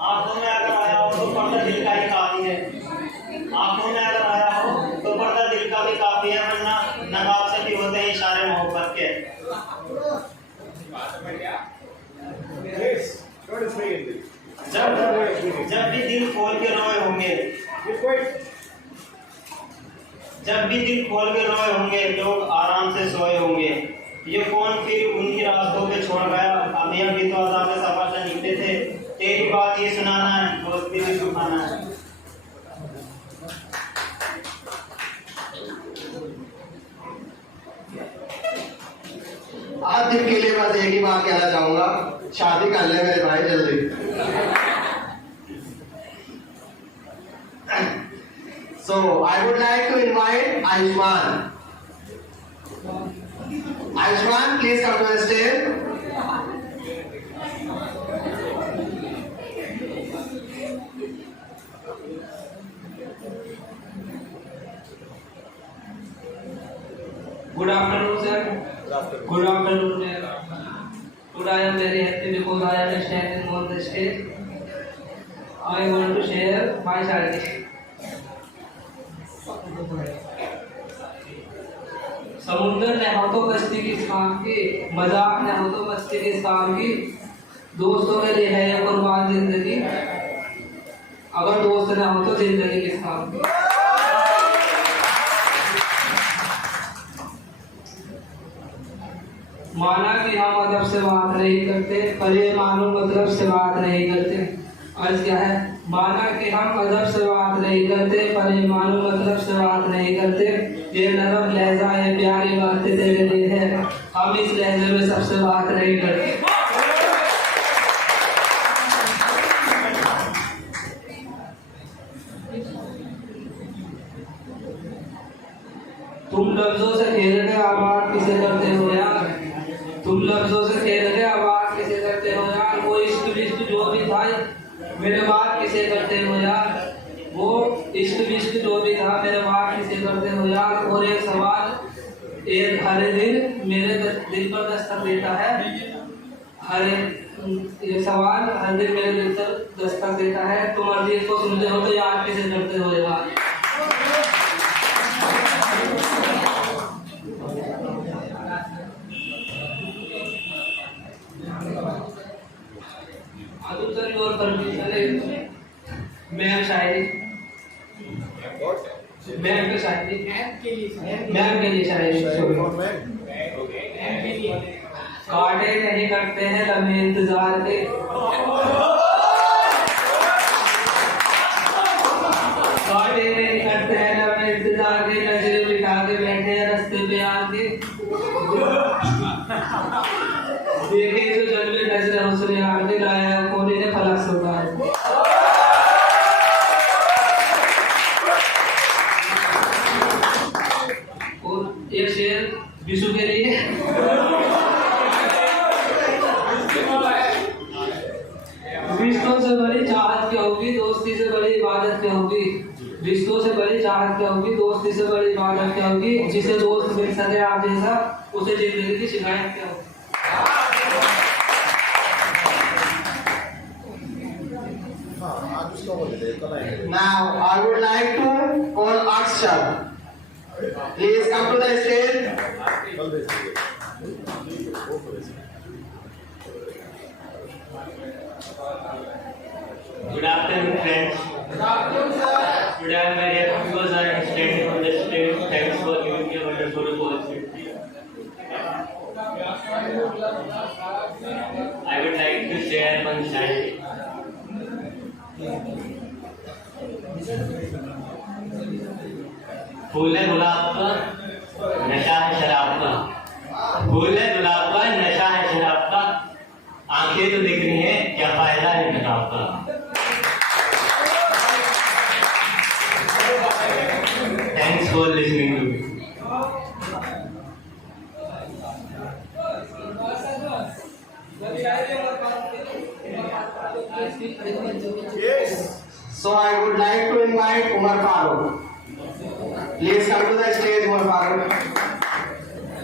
आंखों में अगर आया हो तो पर्दा दिल का ही काफी है। आंखों में अगर आया हो तो पर्दा दिल का भी काफी है, वरना नकाब से भी होते हैं इशारे मोहब्बत के। जब भी दिल खोल के रोए होंगे, जब भी दिल खोल के रोए होंगे, लोग आराम से सोए होंगे। ये कौन फिर उनकी रास्तों पे छोड़ गया, अभी अभी तो आजाद सफर से निकले थे। तेरी बात ये सुनाना है, दोस्ती भी सुनाना है। आज दिन के लिए बस एक ही बात कहना चाहूंगा, शादी कर ले मेरे भाई जल्दी। So I would like to invite Ayushman. Ayushman, please come to the stage. Good afternoon, sir. Good afternoon, sir. Today I am very happy because I am standing on the stage. I want to share my story. समुद्र ने हो तो कश्ती किस काम की, मजाक ने हो तो मस्ती किस काम की, दोस्तों के लिए है ये कुर्बान जिंदगी, अगर दोस्त ना हो तो जिंदगी किस काम की। माना कि हम अदब से बात नहीं करते, पर ये मानो मतलब से बात नहीं करते। अर्ज क्या है? माना कि हम अदब से बात नहीं करते, पर ये मानो मतलब से बात नहीं करते। ये नरम लहजा है, प्यारी बातें तेरे लिए है, हम इस लहजे में सबसे बात नहीं करते। तुम लफ्जों से खेल के आबाद किसे करते हो यार, तुम लफ्जों से खेल के आबाद किसे करते हो यार, वो इश्क विश्क जो भी था मेरे बात किसे करते हो यार, वो इश्क विश्क जो भी था मेरे बात किसे करते हो यार। और एक सवाल एक हर दिन मेरे दिल पर दस्तक देता है, ये सवाल हर दिन मेरे दिल पर दस्तक देता है, तुम अर्जी को सुनते हो तो याद किसे करते हो यार। अतुल सर और परमिशन मैम शायरी, मैम की शायरी, मैम के लिए शायरी। काटे नहीं करते हैं लम्हे इंतजार के, काटे नहीं करते हैं लम्हे इंतजार के, नजरें बिठा के बैठे हैं रास्ते पे आके, देखे जो जलवे नजरें हुस्न यार के, लाया कोने ने फलक से उतार। और एक शेर विशु के लिए। रिश्तों से बड़ी चाहत क्या होगी, दोस्ती से बड़ी इबादत क्या होगी, रिश्तों से बड़ी चाहत क्या होगी, दोस्ती से बड़ी इबादत क्या होगी, जिसे दोस्त मिल सके आप जैसा, उसे जिंदगी की शिकायत क्या होगी। Now I would like to call Akshay. Please come to the stage. Good afternoon, friends. Today I am very happy because I am standing on the stage. Thanks for giving me a wonderful opportunity. I would like to share one story. फूल है गुलाब का, नशा है शराब का, फूल है गुलाब का, नशा है शराब का, आंखें तो दिख रही हैं, क्या फायदा है नकाब का। Thanks for listening to me. Yes. So I would like to invite Umar Farooq. Please come to the stage, Umar Farooq.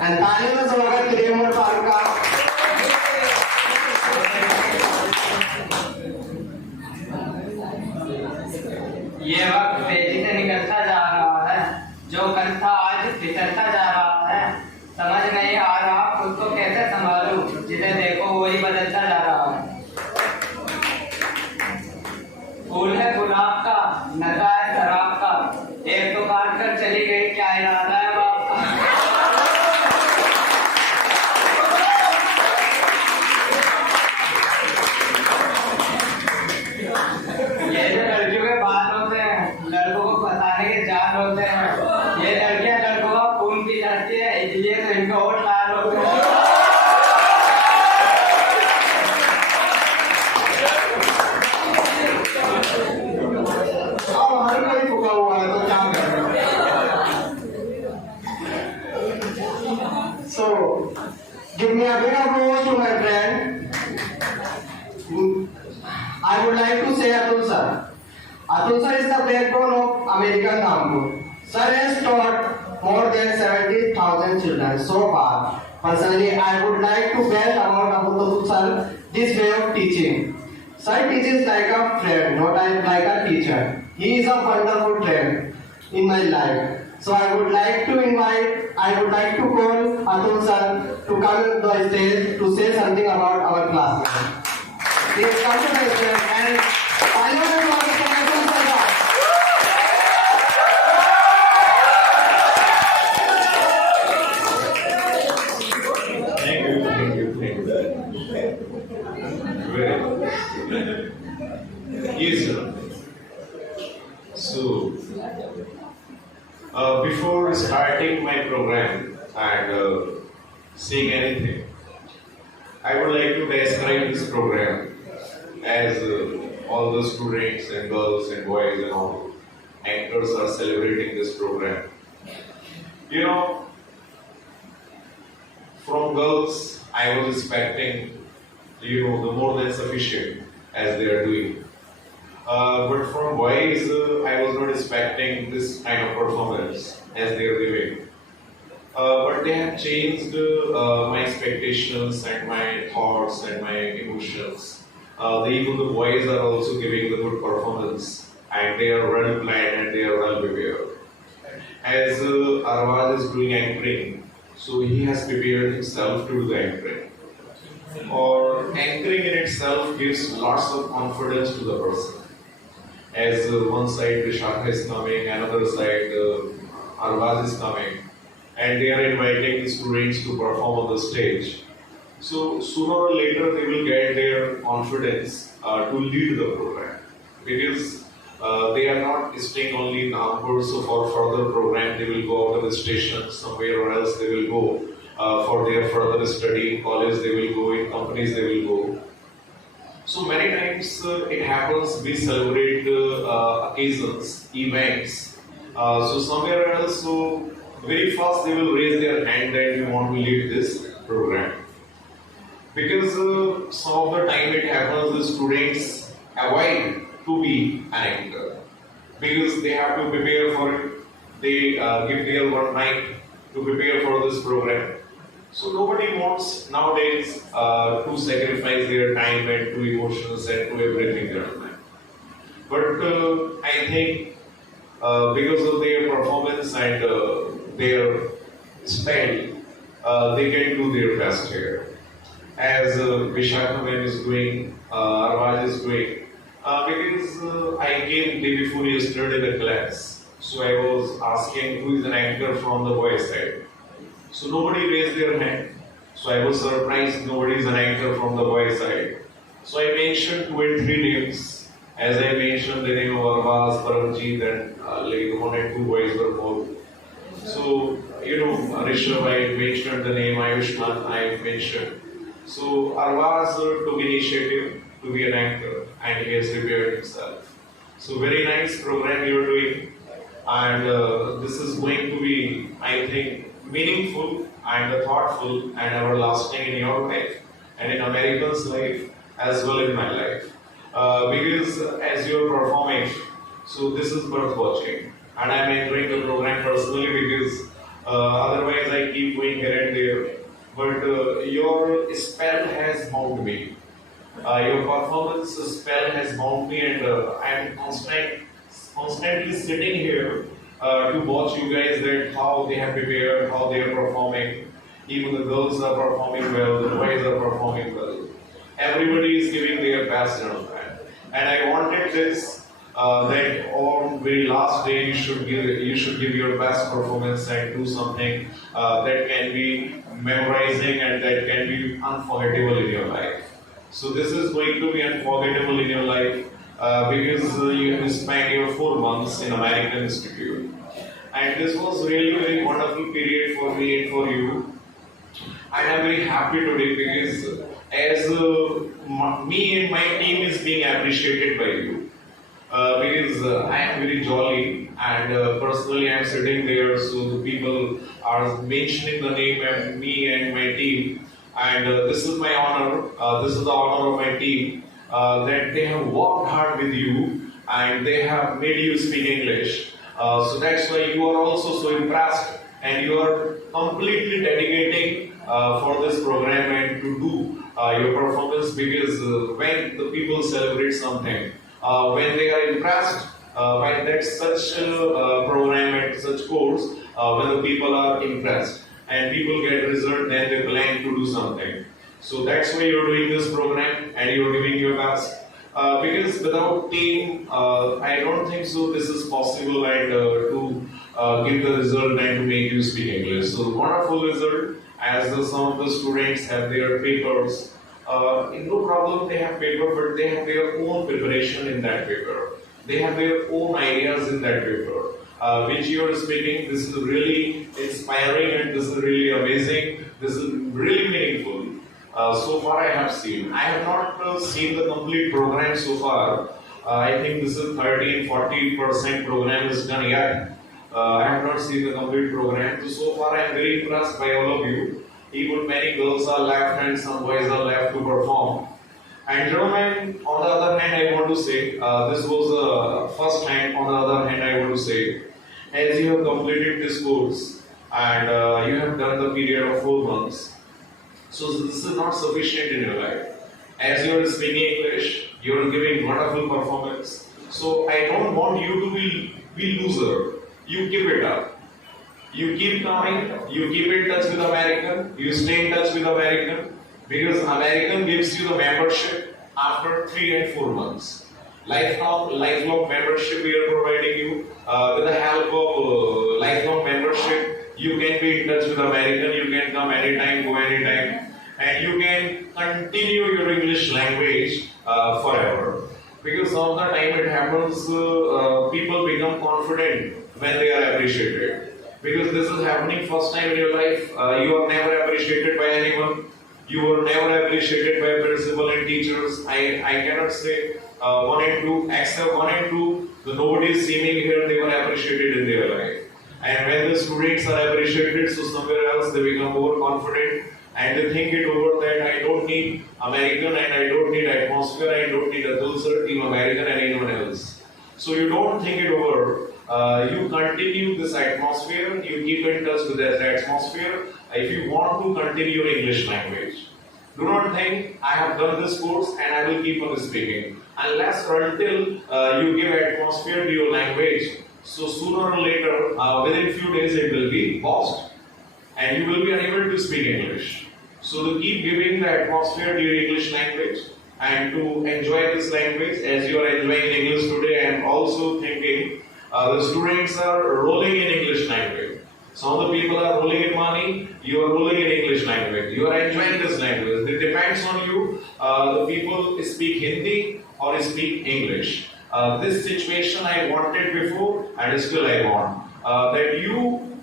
And तालियों से स्वागत करिए उमर फारूक का। देखो वही बदलता जा रहा है। फूल है गुलाब का, नशा है शराब का, एक तो काट कर चली गई, क्या इरादा है बाप का। ये जो लड़कियों के बाल होते हैं, लड़कों को फंसाने के जाल होते हैं। ये लड़कियां लड़कों का खून पी जाती है, इसलिए तो इनको होठ लाल होते हैं। अब हर कोई फूका हुआ है तो क्या करें? So, give me a big applause to my friend. I would like to say Atul sir. Atul sir is the backbone of American Campus. Sir has taught more than 70,000 children so far. Personally, I would like to brag about Atul sir this way of teaching. Sir teaches like a friend, not like a teacher. He is a wonderful friend in my life. So I would like to call Atul sir to come on the stage to say something about our classmates. Please come to the stage and I want to Atul sir. Thank you. Very good. Yes, sir. So, before starting my program and saying anything, I would like to describe this program as all the students and girls and boys and all anchors are celebrating this program. You know, from girls, I was expecting, the more than sufficient as they are doing. But from boys, I was not expecting this kind of performance as they are giving. But they have changed my expectations and my thoughts and my emotions. Even the boys are also giving the good performance and they are well planned and they are well prepared. As Arwaz is doing anchoring, so he has prepared himself to do the anchoring. Or anchoring in itself gives lots of confidence to the person. As one side Vishakha is coming, another side Arwaz is coming, and they are inviting the students to perform on the stage. So sooner or later they will get their confidence to lead the program, because they are not staying only in Nagpur. So for further program they will go out of the station somewhere, or else they will go for their further study. In college they will go, in companies they will go. So many times it happens we celebrate occasions, events. So somewhere else, so very fast they will raise their hand that we want to lead this program. Because some of the time it happens the students avoid to be an anchor, because they have to prepare for it. They give their one night to prepare for this program. So nobody wants nowadays to sacrifice their time and to emotions and to everything their time. But I think because of their performance and their style, they can do their best here. As Vishakha is doing, Arwaz is doing. Because I came day before yesterday in the class, so I was asking who is an anchor from the boys' side. So nobody raised their hand. So I was surprised nobody is an anchor from the boys' side. So I mentioned 2 and 3 names. As I mentioned the name of Arwaz, Paramjeet, and like 1 and 2 boys were more. So, Rishabh, I mentioned the name, Ayushman, I mentioned. So Arwaz took initiative to be an anchor and he has prepared himself. So very nice program you are doing, and this is going to be, I think, meaningful and thoughtful and everlasting in your life and in Americans' life as well in my life. Because as you are performing, so this is worth watching. And I am enjoying the program personally because otherwise I keep going here and there. But your spell has bound me. Your performance spell has bound me, and I am constantly sitting here to watch you guys, that how they have prepared, how they are performing, Even the girls are performing well, the boys are performing well. Everybody is giving their best in that. And I wanted this that on very last day you should give your best performance and do something that can be memorizing and that can be unforgettable in your life. So this is going to be unforgettable in your life because you have spent your 4 months in American Institute. And this was really a very wonderful period for me and for you. And I'm very happy today because as me and my team is being appreciated by you. Because I am very jolly and personally I am sitting there, so the people are mentioning the name of me and my team. And this is my honor, this is the honor of my team, that they have worked hard with you and they have made you speak English. So that's why you are also so impressed and you are completely dedicating for this program and to do your performance, because when the people celebrate something, when they are impressed by that such program and such course, when the people are impressed and people get result, then they plan to do something. So that's why you're doing this program and you're giving your best. Because without team, I don't think so this is possible and to give the result and to make you speak English. So wonderful result, as some of the students have their papers. No problem, they have paper, but they have their own preparation in that paper. They have their own ideas in that paper. Which you are speaking, this is really inspiring and this is really amazing. This is really meaningful. So far I have seen. I have not seen the complete program so far. I think this is 30 and 40% program is done yet. I have not seen the complete program. So far I am very impressed by all of you. Even many girls are left and some boys are left to perform. And gentlemen, on the other hand, I want to say, this was the first hand. On the other hand, I want to say, as you have completed this course and you have done the period of 4 months, so this is not sufficient in your life. As you are speaking English, you are giving wonderful performance. So I don't want you to be loser. You keep it up. You keep coming, you keep in touch with American, you stay in touch with American, because American gives you the membership after 3 and 4 months. Lifelong membership we are providing you. With the help of lifelong membership, you can be in touch with American, you can come anytime, go anytime, and you can continue your English language forever. Because some of the time it happens, people become confident when they are appreciated. Because this is happening first time in your life, you are never appreciated by anyone. You were never appreciated by principal and teachers. I cannot say 1 and 2, except 1 and 2, the nobody is seeming here, they were appreciated in their life. And when the students are appreciated, so somewhere else they become more confident and they think it over that I don't need American and I don't need atmosphere, I don't need Atul sir, Team American and anyone else. So you don't think it over. You continue this atmosphere, you keep in touch with that atmosphere if you want to continue your English language. Do not think I have done this course and I will keep on speaking. Unless or until you give atmosphere to your language, so sooner or later, within few days it will be lost and you will be unable to speak English. So to keep giving the atmosphere to your English language and to enjoy this language as you are enjoying English today, I am also thinking the students are rolling in English language. Some of the people are rolling in money, you are rolling in English language. You are enjoying this language. It depends on you. The people speak Hindi or speak English. This situation I wanted before and still I want. That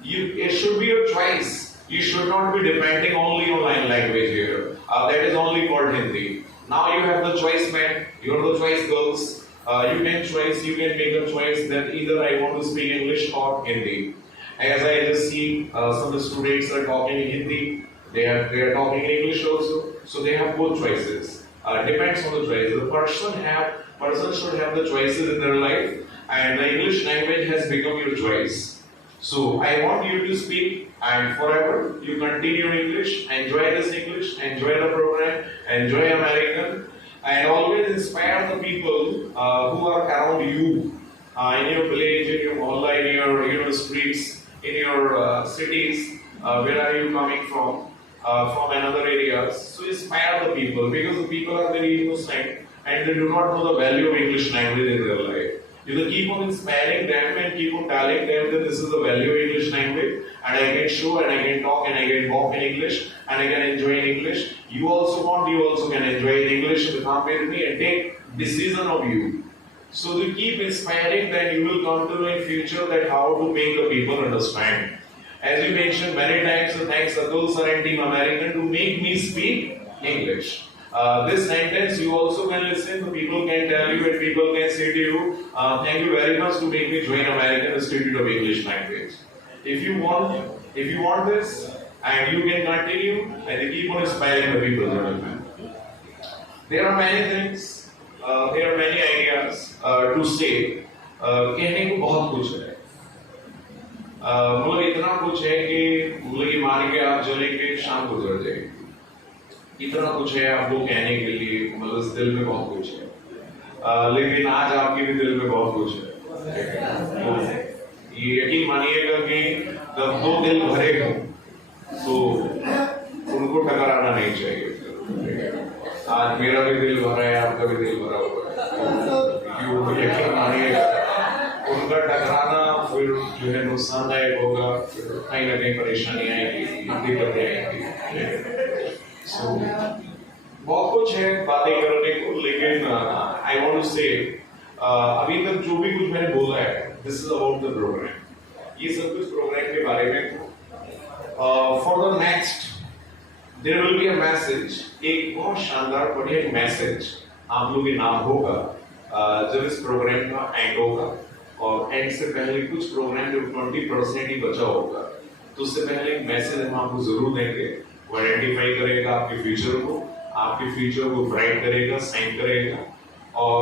it should be your choice. You should not be depending only on language here. That is only called Hindi. Now you have the choice, man. You are the choice, girls. You can make a choice that either I want to speak English or Hindi. As I just see some students are talking in Hindi, they are talking in English also, so they have both choices. Depends on the choice. The person should have the choices in their life, and the English language has become your choice. So I want you to speak, and forever you continue English, enjoy this English, enjoy the program, enjoy American. And always inspire the people who are around you, in your village, in your mohalla, in your streets, in your cities. Where are you coming from? from another areas. So inspire the people because the people are very innocent and they do not know the value of English language in their life. You can keep on inspiring them and keep on telling them that this is the value of English language and I can show and I can talk and I can walk in English and I can enjoy in English. You also can enjoy in English and come with me and take decision of you. So to keep inspiring, then you will come to know in future that how to make the people understand. As you mentioned many times, so thanks Atul sir and Team American to make me speak English. This sentence you also can listen, the people can tell you and people can say to you, thank you very much to make me join American Institute of English Language. If you want this and you can continue and keep on inspiring the people. There are many things, there are many ideas to say. कहने को बहुत कुछ है. मतलब इतना कुछ है कि मतलब ये मान के आप चलेंगे शाम गुजर जाएगी. इतना कुछ है आपको कहने के लिए, मतलब इस दिल में बहुत कुछ है. लेकिन आज आपके भी दिल में बहुत कुछ है. तो ये यकीन मानिएगा कि जब दो दिल भरे हों तो उनको टकराना नहीं चाहिए. आज मेरा भी दिल भरा है, आपका भी दिल भरा हुआ है. यकीन मानिएगा उनका टकराना फिर जो है नुकसानदायक होगा, कहीं ना कहीं परेशानी आएगी, दिक्कतें आएंगी. So, बहुत कुछ है बातें करने को, लेकिन I want to say अभी तक जो भी कुछ मैंने बोला है, this is about the program. ये सब कुछ प्रोग्राम के बारे में. For the next, there will be a message. एक बहुत शानदार बढ़िया मैसेज आप लोगों के नाम होगा जब इस प्रोग्राम का एंड होगा. और एंड से पहले कुछ प्रोग्राम जो 20% ही बचा होगा, तो उससे पहले एक मैसेज हम आपको जरूर देंगे. वो आइडेंटिफाई करेगा आपके फ्यूचर को ब्राइट करेगा, साइन करेगा. और